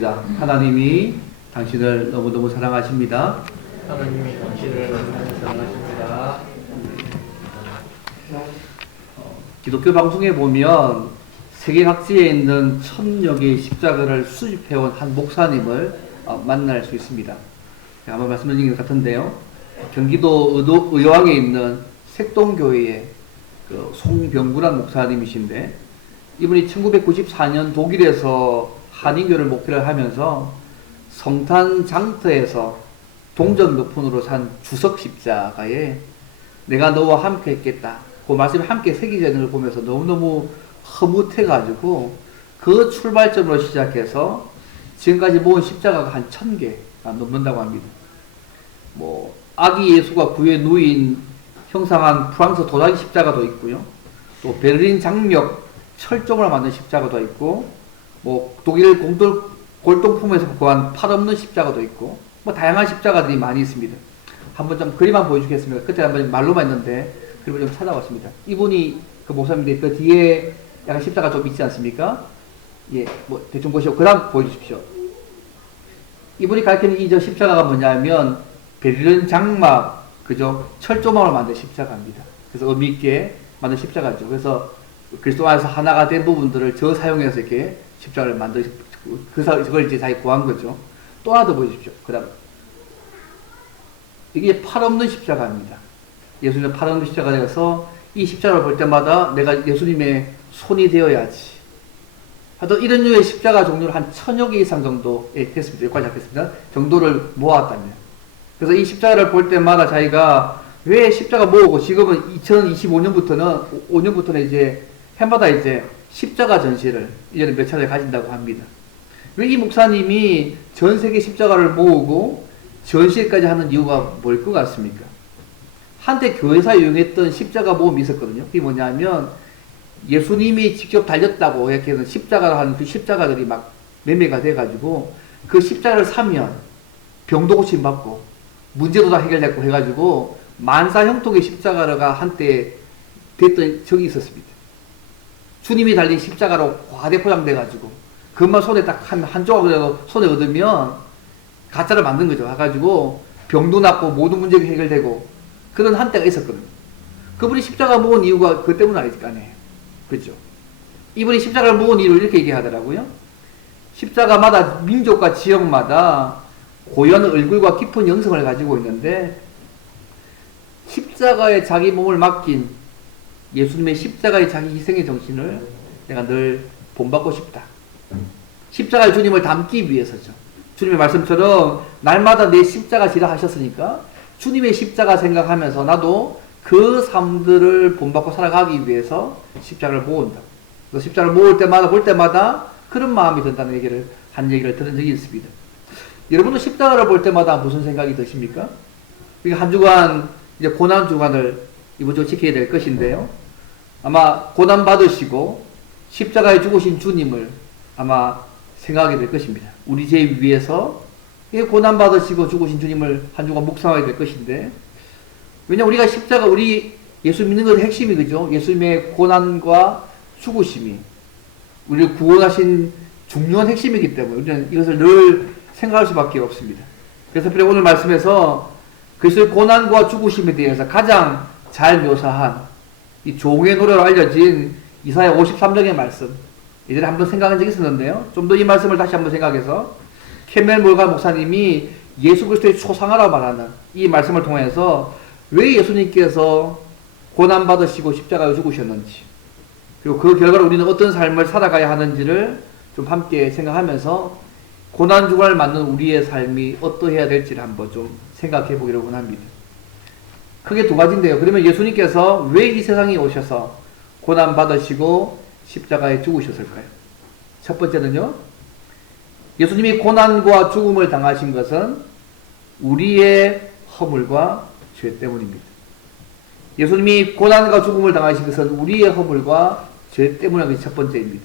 하나님이 당신을 너무너무 사랑하십니다. 하나님이 당신을 너무너무 사랑하십니다. 기독교 방송에 보면 세계 각지에 있는 1000여 개의 십자가를 수집해온 한 목사님을 만날 수 있습니다. 아마 말씀드린 것 같은데요. 경기도 의왕에 있는 색동교회의 송병구란 목사님이신데, 이분이 1994년 독일에서 한인교를 목회를 하면서 성탄 장터에서 동전 몇 푼으로 산 주석 십자가에 내가 너와 함께 했겠다, 그 말씀이 함께 새겨지는 걸 보면서 너무너무 허무해가지고 그 출발점으로 시작해서 지금까지 모은 십자가가 한 1000개 넘는다고 합니다. 아기 예수가 구에 누인 형상한 프랑스 도자기 십자가도 있고요. 또 베를린 장벽 철종으로 만든 십자가도 있고, 독일 골동품에서 구한 팔 없는 십자가도 있고, 다양한 십자가들이 많이 있습니다. 한번 좀 그림만 보여주겠습니다. 그때 한번 말로만 했는데 그림을 좀 찾아봤습니다. 이분이 그 목사님인데 그 뒤에 약간 십자가 좀 있지 않습니까? 예, 대충 보시고 그 다음 보여주십시오. 이분이 가르치는 이 십자가가 뭐냐면 베를린 장막, 그죠? 철조망으로 만든 십자가입니다. 그래서 의미 있게 만든 십자가죠. 그래서 그리스도 안에서 하나가 된 부분들을 사용해서 이렇게 십자가를 그걸 이제 자기 구한 거죠. 또 하나 더 보여주십시오. 그 다음. 이게 팔 없는 십자가입니다. 예수님은 팔 없는 십자가 되어서 이 십자가를 볼 때마다 내가 예수님의 손이 되어야지. 하여튼 이런 류의 십자가 종류를 한 1000여 개 이상 정도 됐습니다. 여기까지 잡겠습니다. 정도를 모았다면. 그래서 이 십자가를 볼 때마다 자기가 왜 십자가 모으고, 지금은 2025년부터는 이제 해마다 이제 십자가 전시를 1년에 몇 차례 가진다고 합니다. 왜 이 목사님이 전 세계 십자가를 모으고 전시회까지 하는 이유가 뭘 것 같습니까? 한때 교회사에 이용했던 십자가 모험이 있었거든요. 그게 뭐냐면 예수님이 직접 달렸다고 이렇게 해서 십자가를 하는 그 십자가들이 막 매매가 돼가지고 그 십자가를 사면 병도 고침받고 문제도 다 해결됐고 해가지고 만사 형통의 십자가가 한때 됐던 적이 있었습니다. 주님이 달린 십자가로 과대포장돼가지고 그것만 손에 딱 한 조각이라도 손에 얻으면 가짜를 만든 거죠. 해가지고 병도 낫고 모든 문제가 해결되고 그런 한때가 있었거든요. 그분이 십자가 모은 이유가 그것 때문 아닐 거 아니에요. 그렇죠? 이분이 십자가를 모은 이유를 이렇게 얘기하더라고요. 십자가마다 민족과 지역마다 고유한 얼굴과 깊은 영성을 가지고 있는데, 십자가에 자기 몸을 맡긴 예수님의 십자가의 자기 희생의 정신을 내가 늘 본받고 싶다. 십자가의 주님을 담기 위해서죠. 주님의 말씀처럼 날마다 내 십자가 지라 하셨으니까 주님의 십자가 생각하면서 나도 그 삶들을 본받고 살아가기 위해서 십자가를 모은다. 그래서 십자가를 모을 때마다 볼 때마다 그런 마음이 든다는 얘기를 들은 적이 있습니다. 여러분도 십자가를 볼 때마다 무슨 생각이 드십니까? 한 주간 이제 고난 주간을 이번 주 지켜야 될 것인데요. 아마 고난 받으시고 십자가에 죽으신 주님을 아마 생각하게 될 것입니다. 우리 죄 위해서 고난 받으시고 죽으신 주님을 한 주간 묵상하게 될 것인데, 왜냐 우리가 십자가, 우리 예수 믿는 것의 핵심이 그죠? 예수님의 고난과 죽으심이 우리를 구원하신 중요한 핵심이기 때문에 우리는 이것을 늘 생각할 수밖에 없습니다. 그래서 오늘 말씀에서 그리스도의 고난과 죽으심에 대해서 가장 잘 묘사한 이 종의 노래로 알려진 이사야 53장의 말씀, 예전에 한번 생각한 적이 있었는데요. 좀 더 이 말씀을 다시 한번 생각해서 캐멜 몰간 목사님이 예수 그리스도의 초상화라고 말하는 이 말씀을 통해서 왜 예수님께서 고난받으시고 십자가에 죽으셨는지, 그리고 그 결과로 우리는 어떤 삶을 살아가야 하는지를 좀 함께 생각하면서 고난주간을 맞는 우리의 삶이 어떠해야 될지를 한번 좀 생각해 보기로 원합니다. 크게 두 가지인데요. 그러면 예수님께서 왜 이 세상에 오셔서 고난받으시고 십자가에 죽으셨을까요? 첫 번째는요, 예수님이 고난과 죽음을 당하신 것은 우리의 허물과 죄 때문입니다. 예수님이 고난과 죽음을 당하신 것은 우리의 허물과 죄 때문인 것이 첫 번째입니다.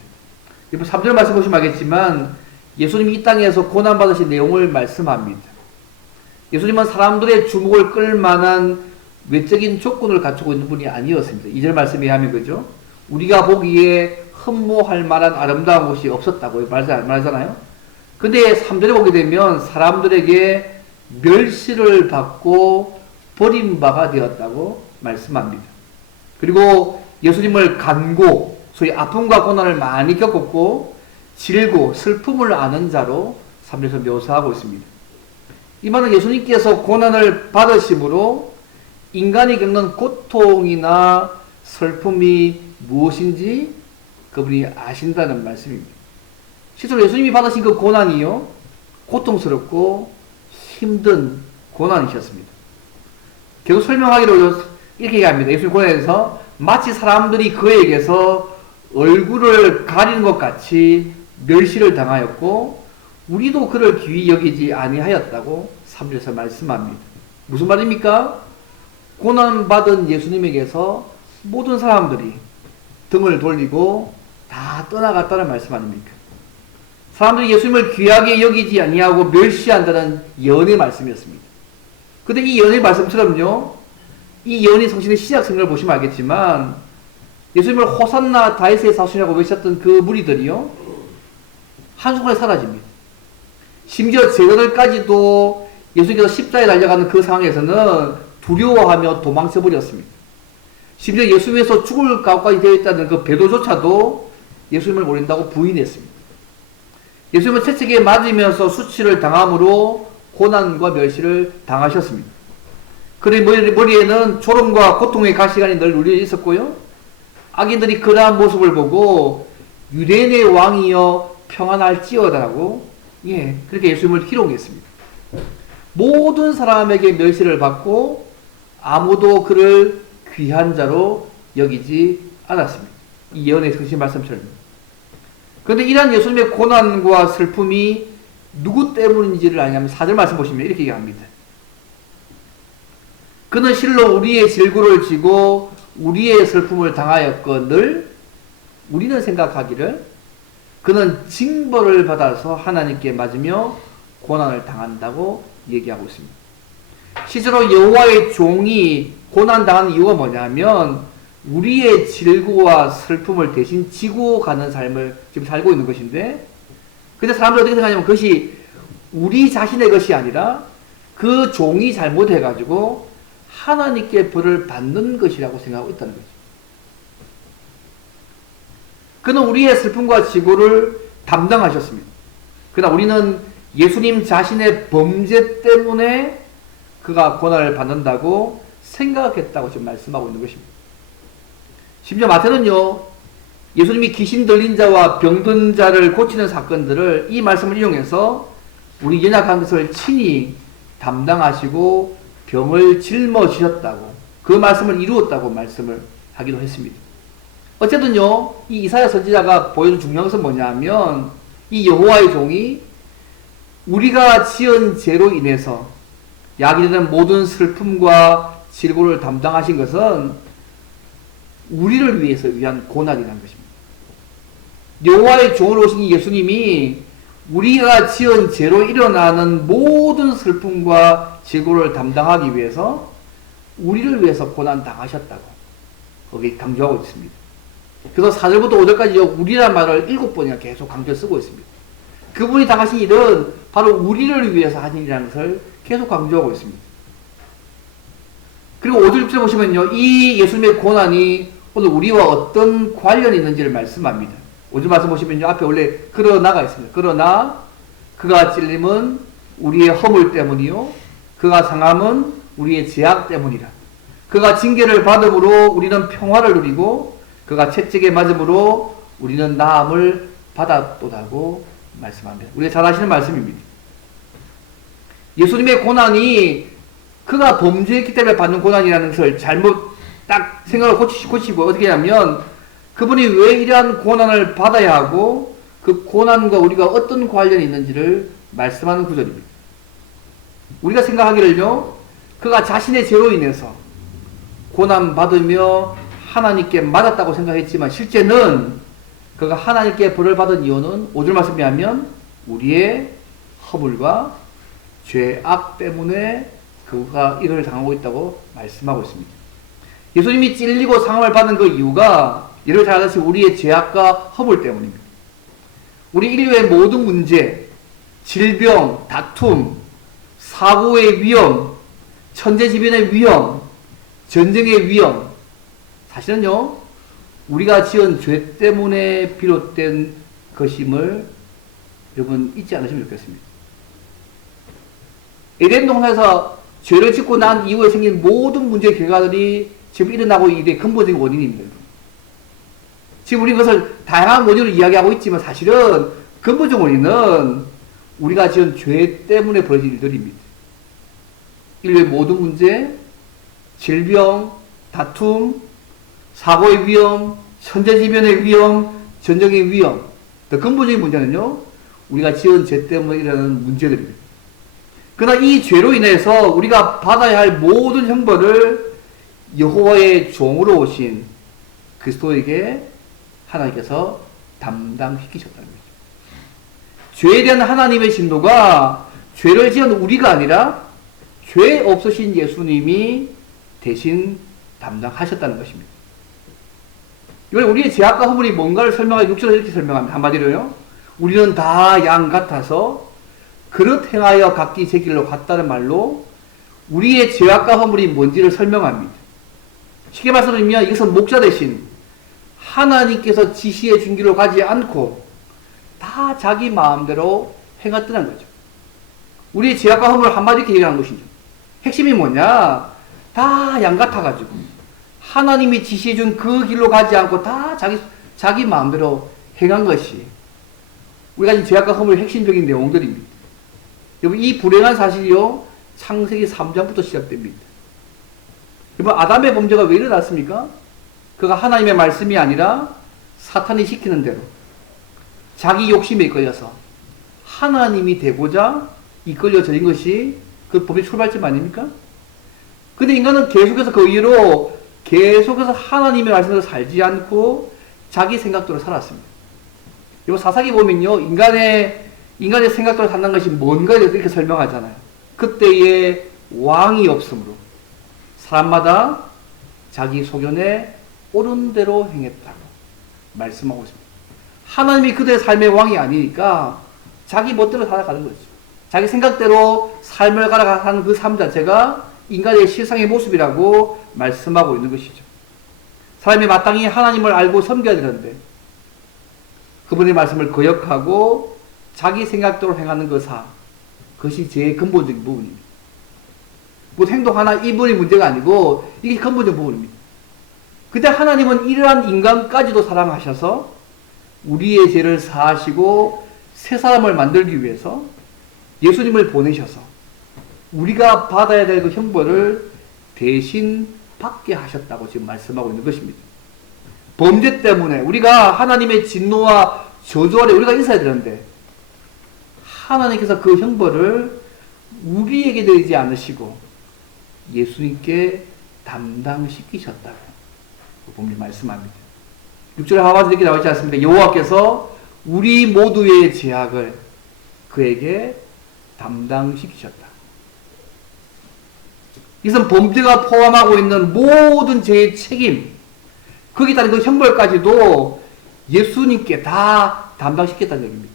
3절 말씀 보시면 알겠지만 예수님이 이 땅에서 고난받으신 내용을 말씀합니다. 예수님은 사람들의 주목을 끌 만한 외적인 조건을 갖추고 있는 분이 아니었습니다. 2절 말씀에 의하면 그죠? 우리가 보기에 흠모할 만한 아름다운 곳이 없었다고 말하잖아요. 근데 3절에 보게 되면 사람들에게 멸시를 받고 버림바가 되었다고 말씀합니다. 그리고 예수님을 간고, 소위 아픔과 고난을 많이 겪었고 질고 슬픔을 아는 자로 3절에서 묘사하고 있습니다. 이 말은 예수님께서 고난을 받으심으로 인간이 겪는 고통이나 슬픔이 무엇인지 그분이 아신다는 말씀입니다. 실제로 예수님이 받으신 그 고난이요, 고통스럽고 힘든 고난이셨습니다. 계속 설명하기로 이렇게 얘기합니다. 예수님 고난에서 마치 사람들이 그에게서 얼굴을 가리는 것 같이 멸시를 당하였고 우리도 그를 귀히 여기지 아니하였다고 3절에서 말씀합니다. 무슨 말입니까? 고난받은 예수님에게서 모든 사람들이 등을 돌리고 다 떠나갔다는 말씀 아닙니까? 사람들이 예수님을 귀하게 여기지 아니하고 멸시한다는 예언의 말씀이었습니다. 근데 이 예언의 말씀처럼요, 이 예언의 성신의 시작성경을 보시면 알겠지만 예수님을 호산나 다윗의 자손이라고 외쳤던 그 무리들이요, 한순간에 사라집니다. 심지어 제자들까지도 예수님께서 십자가에 달려가는 그 상황에서는 두려워하며 도망쳐 버렸습니다. 심지어 예수님에서 죽을 각오까지 되어 있다는 그 베드로조차도 예수님을 모른다고 부인했습니다. 예수님은 채찍에 맞으면서 수치를 당함으로 고난과 멸시를 당하셨습니다. 그의 머리에는 조롱과 고통의 가시관이 늘 눌려 있었고요, 악인들이 그러한 모습을 보고 유대인의 왕이여 평안할지어다라고 그렇게 예수님을 희롱했습니다. 모든 사람에게 멸시를 받고 아무도 그를 귀한 자로 여기지 않았습니다. 이 예언의 성신 말씀처럼. 그런데 이러한 예수님의 고난과 슬픔이 누구 때문인지를 아냐면 4절 말씀 보시면 이렇게 얘기합니다. 그는 실로 우리의 질구를 지고 우리의 슬픔을 당하였거늘 우리는 생각하기를 그는 징벌을 받아서 하나님께 맞으며 고난을 당한다고 얘기하고 있습니다. 실제로 여호와의 종이 고난당하는 이유가 뭐냐면 우리의 질고와 슬픔을 대신 지고 가는 삶을 지금 살고 있는 것인데, 근데 사람들이 어떻게 생각하냐면 그것이 우리 자신의 것이 아니라 그 종이 잘못해가지고 하나님께 벌을 받는 것이라고 생각하고 있다는 거죠. 그는 우리의 슬픔과 지고를 담당하셨습니다. 그러나 우리는 예수님 자신의 범죄 때문에 그가 고난을 받는다고 생각했다고 지금 말씀하고 있는 것입니다. 심지어 마태는요, 예수님이 귀신 들린 자와 병든 자를 고치는 사건들을 이 말씀을 이용해서 우리 연약한 것을 친히 담당하시고 병을 짊어지셨다고, 그 말씀을 이루었다고 말씀을 하기도 했습니다. 어쨌든요, 이 이사야 선지자가 보여준 중요한 것은 뭐냐면 이 여호와의 종이 우리가 지은 죄로 인해서 야기되는 모든 슬픔과 질고를 담당하신 것은 우리를 위해서 위한 고난이라는 것입니다. 여호와의 종으로 오신 예수님이 우리가 지은 죄로 일어나는 모든 슬픔과 질고를 담당하기 위해서 우리를 위해서 고난 당하셨다고 거기 강조하고 있습니다. 그래서 4절부터 5절까지 우리란 말을 7번이나 계속 강조 쓰고 있습니다. 그분이 당하신 일은 바로 우리를 위해서 하신 일이라는 것을 계속 강조하고 있습니다. 그리고 5절 6절 보시면요, 이 예수님의 고난이 오늘 우리와 어떤 관련이 있는지를 말씀합니다. 5절 말씀 보시면요, 앞에 원래 그러나가 있습니다. 그러나 그가 찔림은 우리의 허물 때문이요 그가 상함은 우리의 죄악 때문이라. 그가 징계를 받음으로 우리는 평화를 누리고 그가 채찍에 맞음으로 우리는 나음을 받았도다고 말씀합니다. 우리가 잘 아시는 말씀입니다. 예수님의 고난이 그가 범죄했기 때문에 받는 고난이라는 것을 잘못 딱 생각을 고치시고 어떻게 하냐면 그분이 왜 이러한 고난을 받아야 하고 그 고난과 우리가 어떤 관련이 있는지를 말씀하는 구절입니다. 우리가 생각하기를요, 그가 자신의 죄로 인해서 고난받으며 하나님께 맞았다고 생각했지만 실제는 그가 하나님께 벌을 받은 이유는 5절 말씀에 하면 우리의 허물과 죄악 때문에 그가 이를 당하고 있다고 말씀하고 있습니다. 예수님이 찔리고 상함을 받는 그 이유가 이를 잘 아시고 우리의 죄악과 허물 때문입니다. 우리 인류의 모든 문제, 질병, 다툼, 사고의 위험, 천재지변의 위험, 전쟁의 위험. 사실은요, 우리가 지은 죄 때문에 비롯된 것임을 여러분 잊지 않으시면 좋겠습니다. 에덴 동산에서 죄를 짓고 난 이후에 생긴 모든 문제의 결과들이 지금 일어나고 있는 근본적인 원인입니다. 지금 우리 그것을 다양한 원인으로 이야기하고 있지만 사실은 근본적 원인은 우리가 지은 죄 때문에 벌어진 일들입니다. 인류의 모든 문제, 질병, 다툼, 사고의 위험, 천재지변의 위험, 전쟁의 위험. 더 근본적인 문제는요, 우리가 지은 죄 때문에 일어나는 문제들입니다. 그러나 이 죄로 인해서 우리가 받아야 할 모든 형벌을 여호와의 종으로 오신 그리스도에게 하나님께서 담당시키셨다는 거죠. 죄에 대한 하나님의 진노가 죄를 지은 우리가 아니라 죄 없으신 예수님이 대신 담당하셨다는 것입니다. 이번에 우리의 죄악과 허물이 뭔가를 설명하기 6절에서 이렇게 설명합니다. 한마디로요. 우리는 다 양 같아서 그릇 행하여 각기 제 길로 갔다는 말로 우리의 죄악과 허물이 뭔지를 설명합니다. 쉽게 말씀드리면 이것은 목자 대신 하나님께서 지시해 준 길로 가지 않고 다 자기 마음대로 행했다는 거죠. 우리의 죄악과 허물을 한마디 이렇게 얘기하는 것이죠. 핵심이 뭐냐? 다 양 같아가지고 하나님이 지시해 준 그 길로 가지 않고 다 자기 마음대로 행한 것이 우리가 지금 죄악과 허물의 핵심적인 내용들입니다. 여러분, 이 불행한 사실이요, 창세기 3장부터 시작됩니다. 여러분, 아담의 범죄가 왜 일어났습니까? 그가 하나님의 말씀이 아니라 사탄이 시키는 대로 자기 욕심에 이끌려서 하나님이 되고자 이끌려 저린 것이 그 범죄 출발점 아닙니까? 근데 인간은 계속해서 그 이후로 계속해서 하나님의 말씀대로 살지 않고 자기 생각대로 살았습니다. 여러분, 사사기 보면요, 인간의 생각대로 산다는 것이 뭔가에 대해서 이렇게 설명하잖아요. 그때의 왕이 없으므로 사람마다 자기 소견에 옳은 대로 행했다고 말씀하고 있습니다. 하나님이 그들의 삶의 왕이 아니니까 자기 멋대로 살아가는 거죠. 자기 생각대로 삶을 갈아가는 그 삶 자체가 인간의 실상의 모습이라고 말씀하고 있는 것이죠. 사람이 마땅히 하나님을 알고 섬겨야 되는데 그분의 말씀을 거역하고 자기 생각대로 행하는 그것이 제일 근본적인 부분입니다. 뭐 행동 하나 이분의 문제가 아니고 이게 근본적 부분입니다. 그때 하나님은 이러한 인간까지도 사랑하셔서 우리의 죄를 사하시고 새 사람을 만들기 위해서 예수님을 보내셔서 우리가 받아야 될 그 형벌을 대신 받게 하셨다고 지금 말씀하고 있는 것입니다. 범죄 때문에 우리가 하나님의 진노와 저주 아래 우리가 있어야 되는데 하나님께서 그 형벌을 우리에게 내리지 않으시고 예수님께 담당시키셨다고 본문이 말씀합니다. 6절에 하반절에 이렇게 나오지 않습니까? 여호와께서 우리 모두의 죄악을 그에게 담당시키셨다. 이것은 범죄가 포함하고 있는 모든 죄의 책임, 거기에 따른 그 형벌까지도 예수님께 다 담당시켰다는 얘기입니다.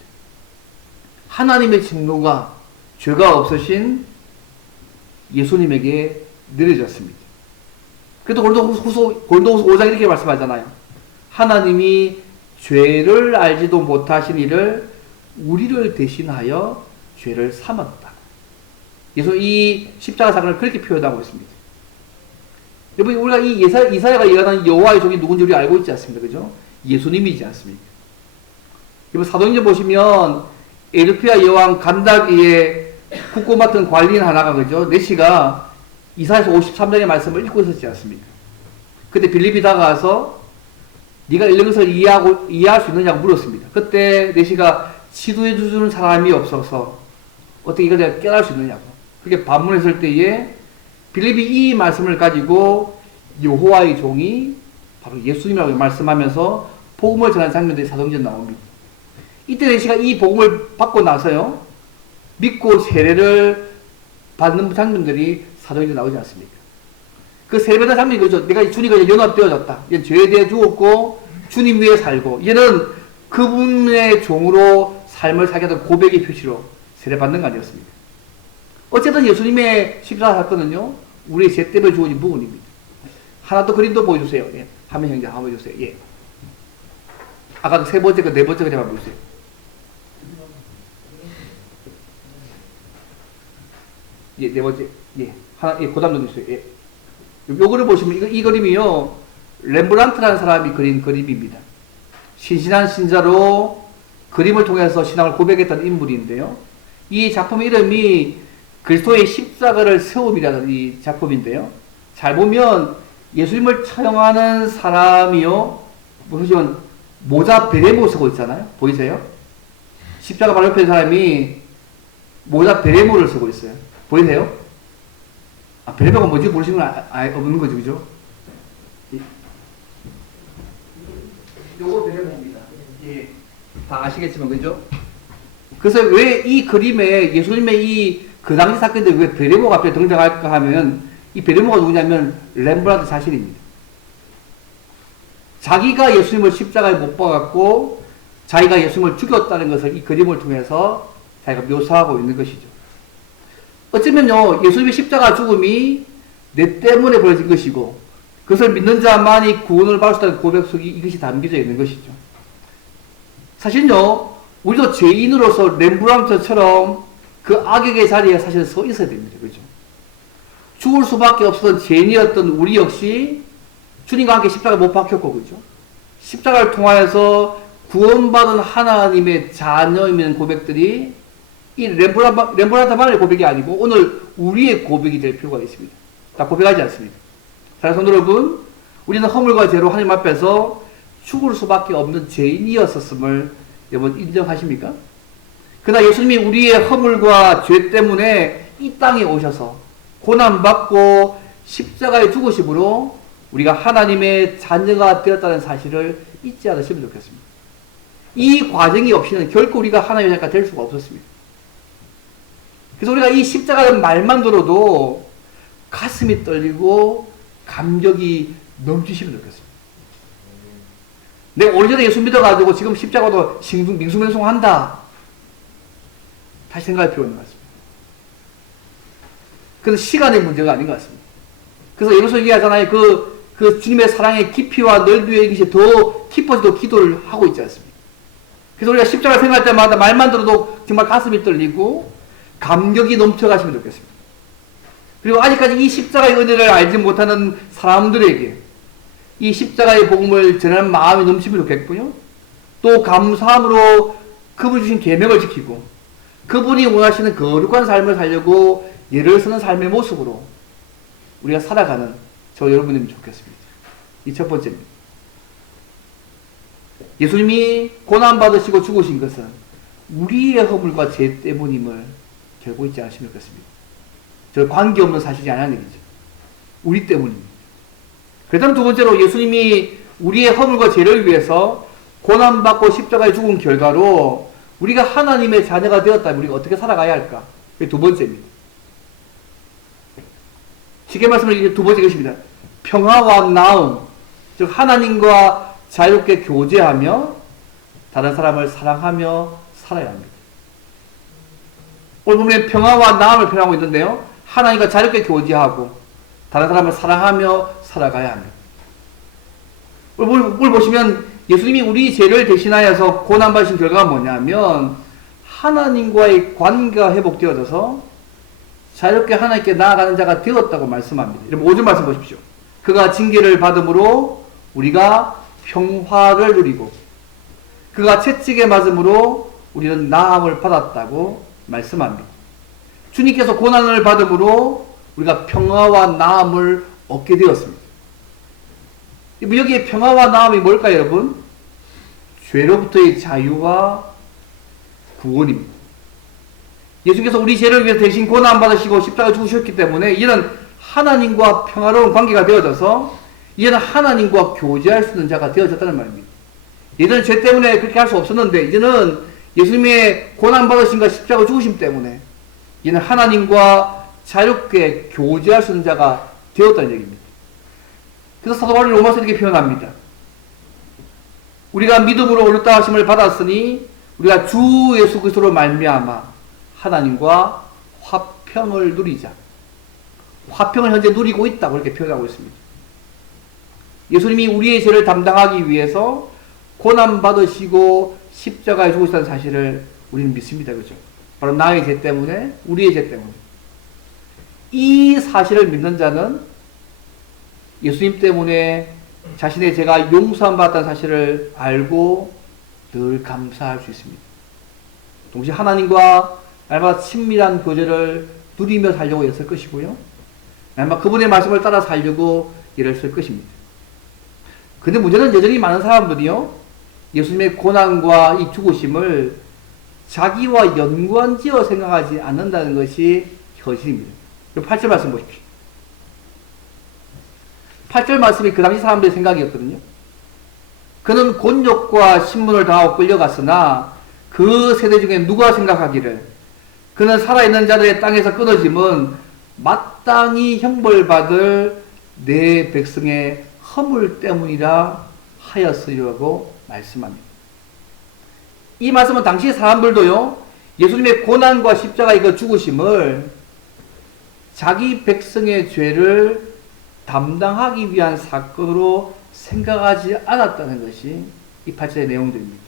하나님의 진노가 죄가 없으신 예수님에게 내려졌습니다. 그래도 고린도후서 5장 이렇게 말씀하잖아요. 하나님이 죄를 알지도 못하신 이를 우리를 대신하여 죄를 삼았다. 그래서 이 십자가 사건을 그렇게 표현하고 있습니다. 여러분, 우리가 이 이사야가 예언한 여호와의 종이 누군지 우리가 알고 있지 않습니까? 그죠? 예수님이지 않습니까? 여러분, 사도행전 보시면 에르피아 여왕 간다기의 국고 맡은 관리인 하나가, 그죠? 내시가 이사야서 53장의 말씀을 읽고 있었지 않습니까? 그때 빌립이 다가와서 네가 읽는 것을 이해할 수 있느냐고 물었습니다. 그때 내시가 지도해 주는 사람이 없어서 어떻게 이걸 내가 깨달을 수 있느냐고. 그렇게 반문했을 때에 빌립이 이 말씀을 가지고 여호와의 종이 바로 예수님이라고 말씀하면서 복음을 전하는 장면들이 사도행전에 나옵니다. 이때 내시가 이 복음을 받고 나서요, 믿고 세례를 받는 장면들이 사도행전에 나오지 않습니까? 그 세례받은 장면이 그죠. 내가 주님과 연합되어졌다. 얘는 죄에 대해 죽었고 주님 위에 살고 얘는 그분의 종으로 삶을 살게 된 고백의 표시로 세례받는 거 아니었습니까? 어쨌든 예수님의 십자가 사건은요, 우리의 죄 때문에 주어진 부분입니다. 하나 더 그림도 보여주세요. 예. 화면 형제 한번 보여주세요. 예. 아까 세 번째 거, 네 번째 그림 한번 보여주세요. 예, 네 번째. 예. 하나, 예, 그 다음 넣어주세요. 예. 요 그림 보시면, 이 그림이요, 렘브란트라는 사람이 그린 그림입니다. 신실한 신자로 그림을 통해서 신앙을 고백했던 인물인데요. 이 작품 이름이 그리스도의 십자가를 세움이라는 이 작품인데요. 잘 보면 예수님을 촬영하는 사람이요, 보시면 모자 베레모 쓰고 있잖아요. 보이세요? 십자가 바로 옆에 사람이 모자 베레모를 쓰고 있어요. 보이세요? 아, 베레모가 뭔지 모르시는 건 없는 거죠, 그죠? 요거 베레모입니다. 예, 다 아시겠지만, 그죠? 그래서 왜 이 그림에 예수님의 그 당시 사건인데 왜 베레모가 앞에 등장할까 하면, 이 베레모가 누구냐면 렘브란트 자신입니다. 자기가 예수님을 십자가에 못 박았고 자기가 예수님을 죽였다는 것을 이 그림을 통해서 자기가 묘사하고 있는 것이죠. 어쩌면요, 예수님의 십자가 죽음이 내 때문에 벌어진 것이고 그것을 믿는 자만이 구원을 받을 수 있다는 고백 속에 이것이 담겨져 있는 것이죠. 사실요, 우리도 죄인으로서 렘브란트처럼 그 악역의 자리에 사실 서 있어야 됩니다. 그죠? 죽을 수밖에 없었던 죄인이었던 우리 역시 주님과 함께 십자가에 못 박혔고, 그죠? 십자가를 통하여서 구원받은 하나님의 자녀이면 고백들이 이 렘브란트만의 고백이 아니고 오늘 우리의 고백이 될 필요가 있습니다. 다 고백하지 않습니까? 사랑하는 성도 여러분, 우리는 허물과 죄로 하나님 앞에서 죽을 수밖에 없는 죄인이었었음을 여러분 인정하십니까? 그러나 예수님이 우리의 허물과 죄 때문에 이 땅에 오셔서 고난받고 십자가에 죽으심으로 우리가 하나님의 자녀가 되었다는 사실을 잊지 않으시면 좋겠습니다. 이 과정이 없이는 결코 우리가 하나님의 자녀가 될 수가 없었습니다. 그래서 우리가 이 십자가의 말만 들어도 가슴이 떨리고 감격이 넘치시면 좋겠습니다. 내가 오래전에 예수 믿어가지고 지금 십자가도 밍숭맹숭한다. 다시 생각할 필요가 있는 것 같습니다. 그건 시간의 문제가 아닌 것 같습니다. 그래서 예루살렘 얘기하잖아요. 그 주님의 사랑의 깊이와 넓이의 것이 더 깊어지도록 기도를 하고 있지 않습니까? 그래서 우리가 십자가를 생각할 때마다 말만 들어도 정말 가슴이 떨리고 감격이 넘쳐가시면 좋겠습니다. 그리고 아직까지 이 십자가의 은혜를 알지 못하는 사람들에게 이 십자가의 복음을 전하는 마음이 넘치면 좋겠고요. 또 감사함으로 그분 주신 계명을 지키고 그분이 원하시는 거룩한 삶을 살려고 예를 쓰는 삶의 모습으로 우리가 살아가는 저 여러분이면 좋겠습니다. 이 첫 번째입니다. 예수님이 고난받으시고 죽으신 것은 우리의 허물과 죄 때문임을 결국 잊지 않으시면 좋겠습니다. 저 관계없는 사실이 아니라는 얘기죠. 우리 때문입니다. 그 다음 두 번째로 예수님이 우리의 허물과 죄를 위해서 고난받고 십자가에 죽은 결과로 우리가 하나님의 자녀가 되었다면 우리가 어떻게 살아가야 할까? 그게 두 번째입니다. 쉽게 말씀을 이제 두 번째 것입니다. 평화와 나움, 즉 하나님과 자유롭게 교제하며 다른 사람을 사랑하며 살아야 합니다. 오늘 보면 평화와 나움을 표현하고 있는데요. 하나님과 자유롭게 교제하고 다른 사람을 사랑하며 살아가야 합니다. 오늘 보시면 예수님이 우리 죄를 대신하여서 고난받으신 결과가 뭐냐면 하나님과의 관계가 회복되어져서 자유롭게 하나님께 나아가는 자가 되었다고 말씀합니다. 여러분 5절 말씀 보십시오. 그가 징계를 받음으로 우리가 평화를 누리고 그가 채찍에 맞음으로 우리는 나음을 받았다고 말씀합니다. 주님께서 고난을 받음으로 우리가 평화와 나음을 얻게 되었습니다. 여기에 평화와 나음이 뭘까요, 여러분? 죄로부터의 자유와 구원입니다. 예수께서 우리 죄를 위해서 대신 고난받으시고 십자가에 죽으셨기 때문에 이제는 하나님과 평화로운 관계가 되어져서 이제는 하나님과 교제할 수 있는 자가 되어졌다는 말입니다. 예전에 죄 때문에 그렇게 할 수 없었는데 이제는 예수님의 고난받으심과 십자가 죽으심 때문에 이제는 하나님과 자유롭게 교제할 수 있는 자가 되었다는 얘기입니다. 그래서 사도 바울이 로마서 이렇게 표현합니다. 우리가 믿음으로 옳다 하심을 받았으니 우리가 주 예수 그리스도로 말미암아 하나님과 화평을 누리자. 화평을 현재 누리고 있다고 이렇게 표현하고 있습니다. 예수님이 우리의 죄를 담당하기 위해서 고난받으시고 십자가에 죽으셨다는 사실을 우리는 믿습니다. 그죠? 바로 나의 죄 때문에, 우리의 죄 때문에. 이 사실을 믿는 자는 예수님 때문에 자신의 죄가 용서함 받았다는 사실을 알고 늘 감사할 수 있습니다. 동시에 하나님과 날마다 친밀한 교제를 누리며 살려고 애쓸 것이고요. 날마다 그분의 말씀을 따라 살려고 일을 쓸 것입니다. 근데 문제는 여전히 많은 사람들이요, 예수님의 고난과 이 죽으심을 자기와 연관지어 생각하지 않는다는 것이 현실입니다. 8절 말씀 보십시오. 8절 말씀이 그 당시 사람들의 생각이었거든요. 그는 곤욕과 신문을 당하고 끌려갔으나 그 세대 중에 누가 생각하기를 그는 살아있는 자들의 땅에서 끊어짐은 마땅히 형벌받을 내 백성의 허물 때문이라 하였으려고 말씀합니다. 이 말씀은 당시 사람들도요, 예수님의 고난과 십자가의 그 죽으심을 자기 백성의 죄를 담당하기 위한 사건으로 생각하지 않았다는 것이 이 8절의 내용들입니다.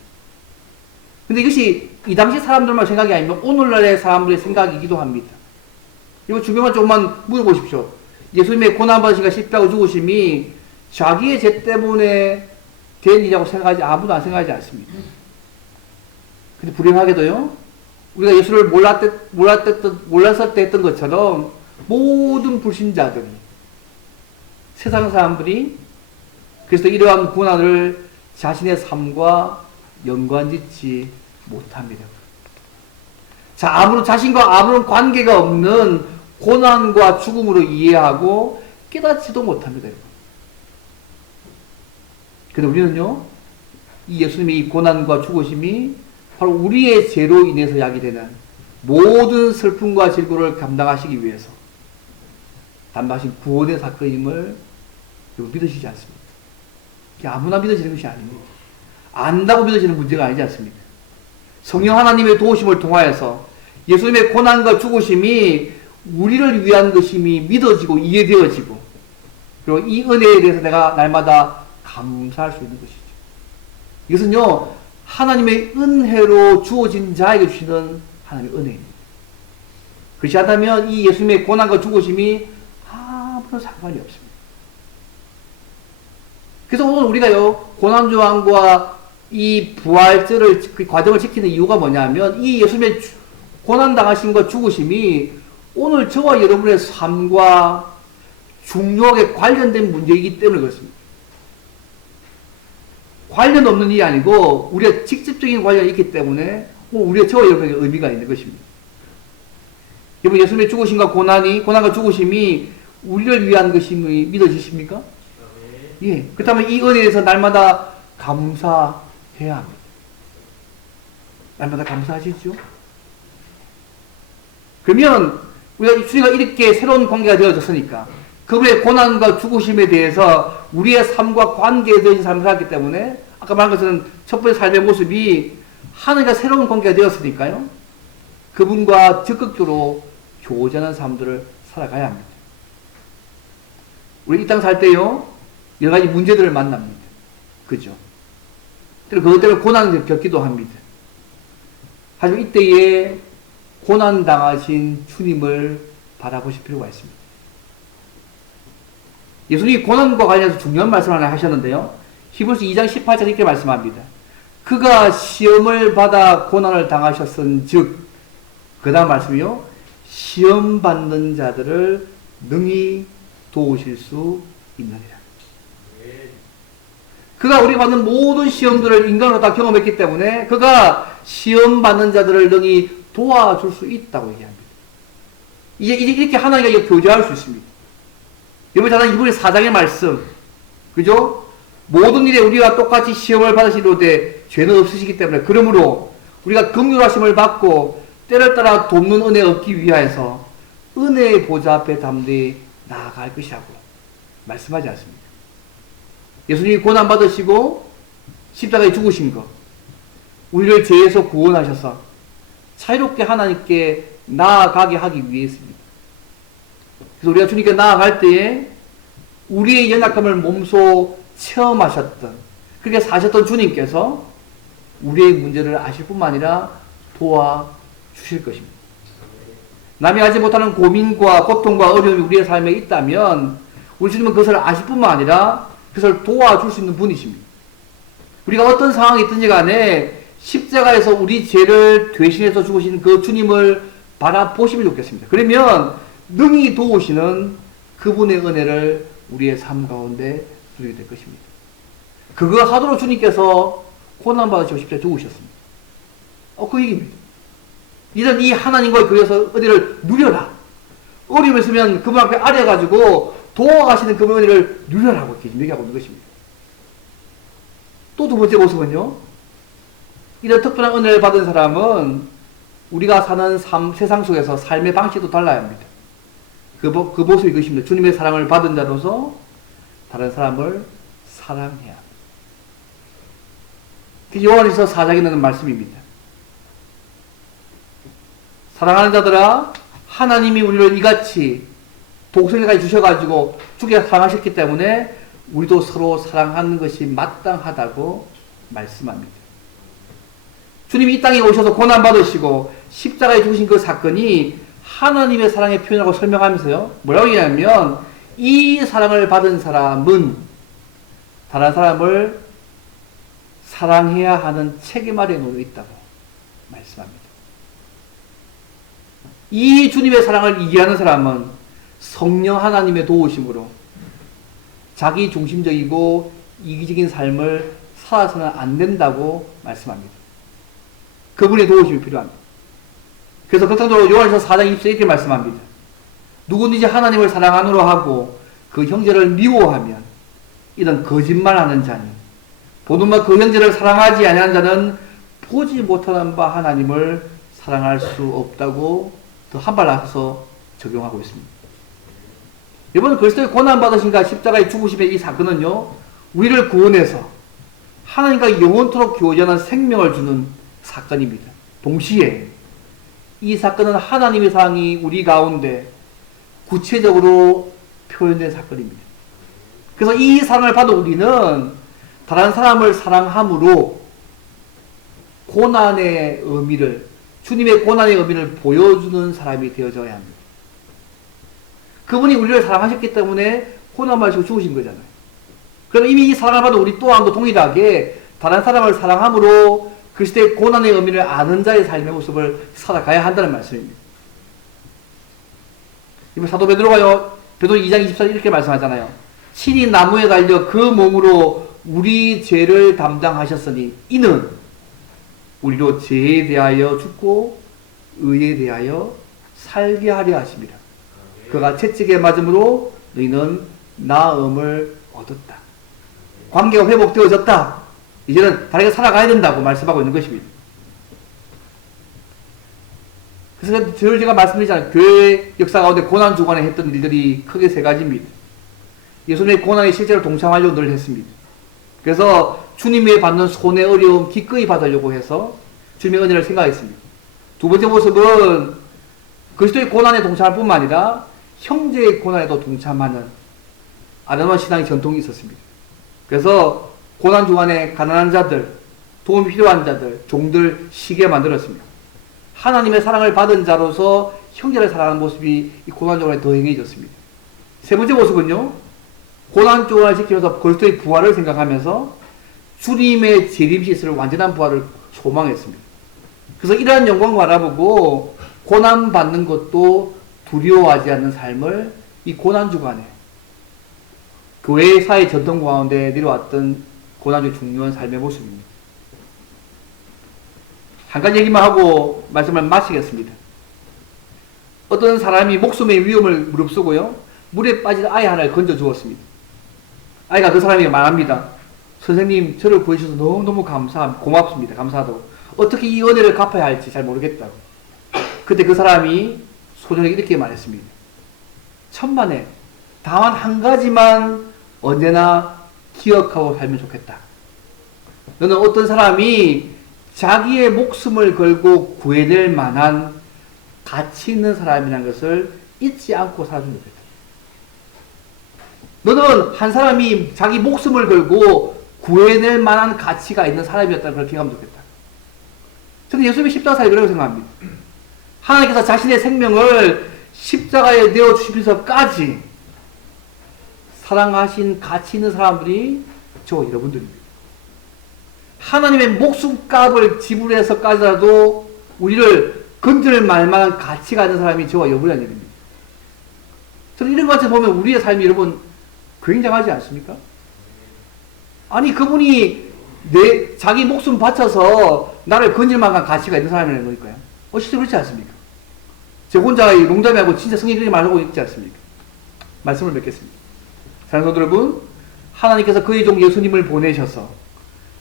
근데 이것이 이 당시 사람들만 생각이 아니면 오늘날의 사람들의 생각이기도 합니다. 이거 주변만 조금만 물어보십시오. 예수님의 고난받으심과 십자가 죽으심이 자기의 죄 때문에 된 일이라고 생각하지, 아무도 안 생각하지 않습니다. 근데 불행하게도요, 우리가 예수를 몰랐을 때 했던 것처럼 모든 불신자들이, 세상 사람들이 그래서 이러한 고난을 자신의 삶과 연관짓지 못합니다. 자, 자신과 아무런 관계가 없는 고난과 죽음으로 이해하고 깨닫지도 못합니다. 그런데 우리는요, 이 예수님의 이 고난과 죽으심이 바로 우리의 죄로 인해서 야기되는 모든 슬픔과 질고를 감당하시기 위해서 담당하신 구원의 사건임을 믿으시지 않습니까? 아무나 믿어지는 것이 아닙니다. 안다고 믿어지는 문제가 아니지 않습니까? 성령 하나님의 도우심을 통하여서 예수님의 고난과 죽으심이 우리를 위한 것임이 믿어지고 이해되어지고, 그리고 이 은혜에 대해서 내가 날마다 감사할 수 있는 것이죠. 이것은요, 하나님의 은혜로 주어진 자에게 주시는 하나님의 은혜입니다. 그렇지 않다면 이 예수님의 고난과 죽으심이 아무런 상관이 없습니다. 그래서 오늘 우리가요, 고난조항과 이 부활절을, 그 과정을 지키는 이유가 뭐냐면, 이 예수님의 고난당하심과 죽으심이 오늘 저와 여러분의 삶과 중요하게 관련된 문제이기 때문에 그렇습니다. 관련 없는 일이 아니고, 우리가 직접적인 관련이 있기 때문에, 우리가 저와 여러분에게 의미가 있는 것입니다. 여러분, 예수님의 죽으심과 고난과 죽으심이 우리를 위한 것임이 믿어지십니까? 예. 그렇다면 이 은혜에 대해서 날마다 감사해야 합니다. 날마다 감사하시죠? 그러면 우리가 이렇게 새로운 관계가 되어졌으니까 그분의 고난과 죽으심에 대해서 우리의 삶과 관계되어진 삶을 살았기 때문에 아까 말한 것은 첫 번째 삶의 모습이 하나님과 새로운 관계가 되었으니까요. 그분과 적극적으로 교제하는 삶들을 살아가야 합니다. 우리 이 땅 살 때요, 여러 가지 문제들을 만납니다. 그죠? 그것 때문에 고난을 겪기도 합니다. 하지만 이때에 고난당하신 주님을 바라보실 필요가 있습니다. 예수님이 고난과 관련해서 중요한 말씀을 하나 하셨는데요. 히브리서 2장 18절 이렇게 말씀합니다. 그가 시험을 받아 고난을 당하셨은 즉, 그 다음 말씀이요, 시험 받는 자들을 능히 도우실 수 있느니라. 그가 우리 받는 모든 시험들을 인간으로 다 경험했기 때문에 그가 시험 받는 자들을 능히 도와줄 수 있다고 얘기합니다. 이제 이렇게 하나님과 교제할 수 있습니다. 여러분 잘 아는 이번에 4장의 말씀, 그죠? 모든 일에 우리가 똑같이 시험을 받으시는데 죄는 없으시기 때문에, 그러므로 우리가 긍휼하심을 받고 때를 따라 돕는 은혜 얻기 위하여서 은혜의 보좌 앞에 담대히 나아갈 것이라고 말씀하지 않습니까? 예수님이 고난받으시고 십자가에 죽으신 것, 우리를 죄에서 구원하셔서 자유롭게 하나님께 나아가게 하기 위해서입니다. 그래서 우리가 주님께 나아갈 때에 우리의 연약함을 몸소 체험하셨던, 그렇게 사셨던 주님께서 우리의 문제를 아실 뿐만 아니라 도와주실 것입니다. 남이 알지 못하는 고민과 고통과 어려움이 우리의 삶에 있다면 우리 주님은 그것을 아실 뿐만 아니라 그것을 도와줄 수 있는 분이십니다. 우리가 어떤 상황이 있든지 간에 십자가에서 우리 죄를 대신해서 죽으신 그 주님을 바라보시면 좋겠습니다. 그러면 능히 도우시는 그분의 은혜를 우리의 삶 가운데 누리게 될 것입니다. 그거 하도록 주님께서 고난받으시고 십자가에 죽으셨습니다. 그 얘기입니다. 이런 이 하나님과의 교회에서 은혜를 누려라. 어려움이 있으면 그분 앞에 아뢰가지고 도와가시는 그분의 은혜를 누려라고 이렇게 얘기하고 있는 것입니다. 또 두 번째 모습은요, 이런 특별한 은혜를 받은 사람은 우리가 사는 세상 속에서 삶의 방식도 달라야 합니다. 그 모습이 이것입니다. 주님의 사랑을 받은 자로서 다른 사람을 사랑해야 합니다. 요한일서 4장에 있는 말씀입니다. 사랑하는 자들아, 하나님이 우리를 이같이 독생자까지 주셔가지고 주께 사랑하셨기 때문에 우리도 서로 사랑하는 것이 마땅하다고 말씀합니다. 주님이 이 땅에 오셔서 고난받으시고 십자가에 죽으신 그 사건이 하나님의 사랑의 표현이라고 설명하면서요, 뭐라고 얘기하냐면 이 사랑을 받은 사람은 다른 사람을 사랑해야 하는 책임 아래에 놓여 있다고 말씀합니다. 이 주님의 사랑을 이해하는 사람은 성령 하나님의 도우심으로 자기 중심적이고 이기적인 삶을 살아서는 안 된다고 말씀합니다. 그분의 도우심이 필요합니다. 그래서 극단적으로 요한일서 4장 20절에 이렇게 말씀합니다. 누구든지 하나님을 사랑하노라 하고 그 형제를 미워하면 이런 거짓말하는 자니 보는 바 그 형제를 사랑하지 아니하는 자는 보지 못하는 바 하나님을 사랑할 수 없다고 더 한 발 나서서 적용하고 있습니다. 이번 그리스도의 고난받으신가 십자가에 죽으심의 이 사건은요, 우리를 구원해서 하나님과 영원토록 교제하는 생명을 주는 사건입니다. 동시에 이 사건은 하나님의 사랑이 우리 가운데 구체적으로 표현된 사건입니다. 그래서 이 사랑을 받은 우리는 다른 사람을 사랑함으로 고난의 의미를, 주님의 고난의 의미를 보여주는 사람이 되어져야 합니다. 그분이 우리를 사랑하셨기 때문에 고난받으시고 죽으신 거잖아요. 그럼 이미 이 사랑을 받은 우리 또한도 동일하게 다른 사람을 사랑함으로 그리스도의 고난의 의미를 아는 자의 삶의 모습을 살아가야 한다는 말씀입니다. 이번 사도 베드로가요, 베드로 2장 24절 이렇게 말씀하잖아요. 친히 나무에 달려 그 몸으로 우리 죄를 담당하셨으니 이는 우리로 죄에 대하여 죽고 의에 대하여 살게 하려 하심이라. 그가 채찍에 맞음으로 너희는 나음을 얻었다. 관계가 회복되어졌다. 이제는 다르게 살아가야 된다고 말씀하고 있는 것입니다. 그래서 제가 말씀드리잖아요. 교회 역사 가운데 고난 주간에 했던 일들이 크게 세 가지입니다. 예수님의 고난에 실제로 동참하려고 늘 했습니다. 그래서 주님이 받는 손해 어려움 기꺼이 받으려고 해서 주님의 은혜를 생각했습니다. 두 번째 모습은 그리스도의 고난에 동참할 뿐만 아니라 형제의 고난에도 동참하는 아름다운 신앙의 전통이 있었습니다. 그래서 고난 주간에 가난한 자들, 도움이 필요한 자들, 종들 쉬게 만들었습니다. 하나님의 사랑을 받은 자로서 형제를 사랑하는 모습이 이 고난 주간에 더 행해졌습니다. 세 번째 모습은요, 고난 주간을 지키면서 그리스도의 부활을 생각하면서 주님의 재림시설 완전한 부활을 소망했습니다. 그래서 이러한 영광을 바라보고 고난 받는 것도 두려워하지 않는 삶을 이 고난 주간에 교회 사회 전통 가운데 내려왔던 고난의 중요한 삶의 모습입니다. 한 가지 얘기만 하고 말씀을 마치겠습니다. 어떤 사람이 목숨의 위험을 무릅쓰고요, 물에 빠진 아이 하나를 건져 주었습니다. 아이가 그 사람에게 말합니다. 선생님, 저를 구해주셔서 너무너무 고맙습니다. 감사하다고. 어떻게 이 은혜를 갚아야 할지 잘 모르겠다고. 그때 그 사람이 소년에게 이렇게 말했습니다. 천만에 다만 한 가지만 언제나 기억하고 살면 좋겠다. 너는 어떤 사람이 자기의 목숨을 걸고 구해낼 만한 가치 있는 사람이라는 것을 잊지 않고 살아주면 되겠다. 너는 한 사람이 자기 목숨을 걸고 구해낼 만한 가치가 있는 사람이었다는 걸 기억하면 좋겠다. 저는 예수님의 십자가 사역을 그렇게 생각합니다. 하나님께서 자신의 생명을 십자가에 내어주시면서까지 사랑하신 가치 있는 사람들이 저 여러분들입니다. 하나님의 목숨값을 지불해서까지라도 우리를 건질 만한 가치가 있는 사람이 저와 여러분이라는 얘기입니다. 저는 이런 것 같이 보면 우리의 삶이 여러분 굉장하지 않습니까? 아니 그분이 자기 목숨 바쳐서 나를 건질 만한 가치가 있는 사람이라는 거니까요. 실제 그렇지 않습니까? 제 혼자 농담하고 진짜 성경이 그렇게 말하고 있지 않습니까? 말씀을 맺겠습니다. 사랑하는 성도 여러분, 하나님께서 그의 종 예수님을 보내셔서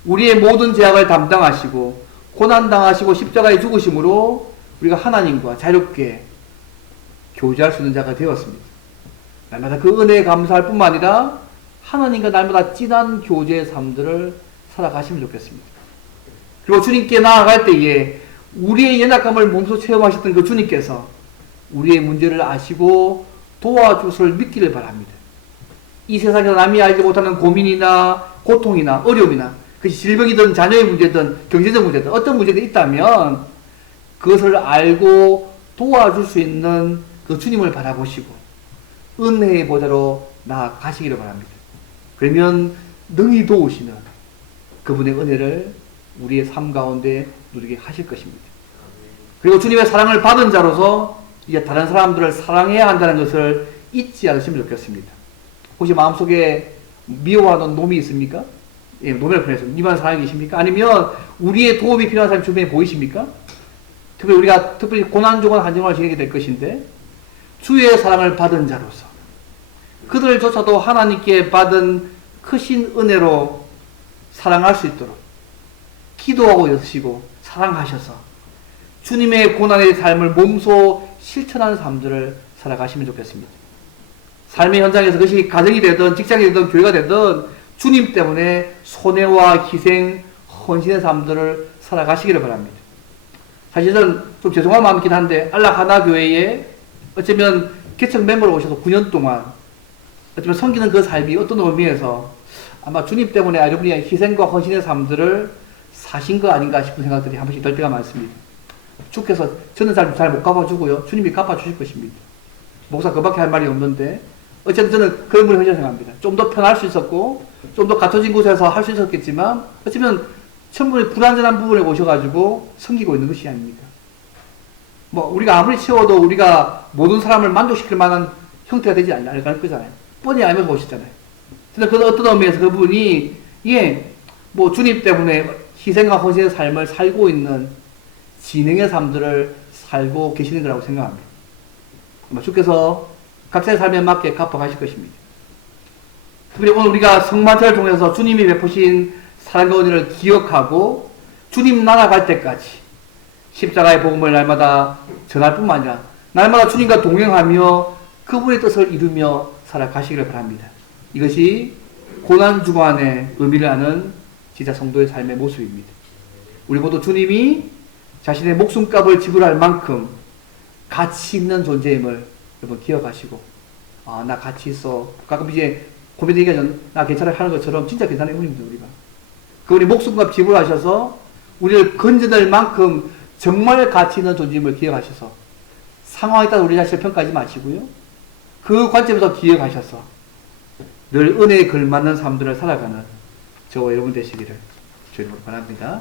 우리의 모든 죄악을 담당하시고 고난당하시고 십자가에 죽으심으로 우리가 하나님과 자유롭게 교제할 수 있는 자가 되었습니다. 날마다 그 은혜에 감사할 뿐만 아니라 하나님과 날마다 진한 교제의 삶들을 살아가시면 좋겠습니다. 그리고 주님께 나아갈 때에 우리의 연약함을 몸소 체험하셨던 그 주님께서 우리의 문제를 아시고 도와주실 믿기를 바랍니다. 이 세상에서 남이 알지 못하는 고민이나 고통이나 어려움이나 그것이 질병이든 자녀의 문제든 경제적 문제든 어떤 문제든 있다면 그것을 알고 도와줄 수 있는 그 주님을 바라보시고 은혜의 보좌로 나아가시기를 바랍니다. 그러면 능히 도우시는 그분의 은혜를 우리의 삶 가운데 누리게 하실 것입니다. 그리고 주님의 사랑을 받은 자로서 이제 다른 사람들을 사랑해야 한다는 것을 잊지 않으시면 좋겠습니다. 혹시 마음속에 미워하는 놈이 있습니까? 예, 놈을 보내서 니만 사랑이 계십니까? 아니면 우리의 도움이 필요한 사람이 주변에 보이십니까? 특별히 고난중한 한정을 지내게 될 것인데 주의 사랑을 받은 자로서 그들조차도 하나님께 받은 크신 은혜로 사랑할 수 있도록 기도하고 여시고 사랑하셔서 주님의 고난의 삶을 몸소 실천하는 삶들을 살아가시면 좋겠습니다. 삶의 현장에서 그것이 가정이 되든 직장이 되든 교회가 되든 주님 때문에 손해와 희생, 헌신의 삶들을 살아가시기를 바랍니다. 사실은 좀 죄송한 마음이긴 한데 안락하나 교회에 어쩌면 개척 멤버로 오셔서 9년 동안 어쩌면 섬기는 그 삶이 어떤 의미에서 아마 주님 때문에 여러분이 희생과 헌신의 삶들을 사신 거 아닌가 싶은 생각들이 한 번씩 들 때가 많습니다. 주께서 저는 잘 못 갚아주고요. 주님이 갚아주실 것입니다. 목사 그밖에 할 말이 없는데 어쨌든 저는 그런 분을 생각합니다. 좀 더 편할 수 있었고 좀 더 갖춰진 곳에서 할 수 있었겠지만 어쩌면 천분의 불완전한 부분에 오셔가지고 섬기고 있는 것이 아닙니까? 우리가 아무리 채워도 우리가 모든 사람을 만족시킬 만한 형태가 되지 않을 거잖아요. 뻔히 알면서 오시잖아요. 근데 그 어떤 의미에서 그분이 주님 때문에 희생과 헌신의 삶을 살고 있는 진행의 삶들을 살고 계시는 거라고 생각합니다. 주께서 각자의 삶에 맞게 갚아가실 것입니다. 특별히 오늘 우리가 성만찬을 통해서 주님이 베푸신 사랑과 은혜를 기억하고 주님 나라 갈 때까지 십자가의 복음을 날마다 전할 뿐만 아니라 날마다 주님과 동행하며 그분의 뜻을 이루며 살아가시기를 바랍니다. 이것이 고난 중간에 의미를 아는 진짜 성도의 삶의 모습입니다. 우리 모두 주님이 자신의 목숨값을 지불할 만큼 가치 있는 존재임을 여러분 기억하시고 나 가치 있어. 가끔 이제 고민 얘기하면 나 괜찮아 하는 것처럼 진짜 괜찮은 분입니다. 우리가 그분이 목숨값 지불하셔서 우리를 건져낼 만큼 정말 가치 있는 존재임을 기억하셔서 상황에 따라 우리 자신을 평가하지 마시고요. 그 관점에서 기억하셔서 늘 은혜에 걸맞는 삶들을 살아가는 저와 여러분 되시기를 주님으로 바랍니다.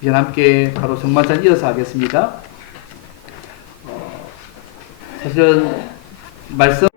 이제 함께 바로 성만찬 이어서 하겠습니다. 사실은 말씀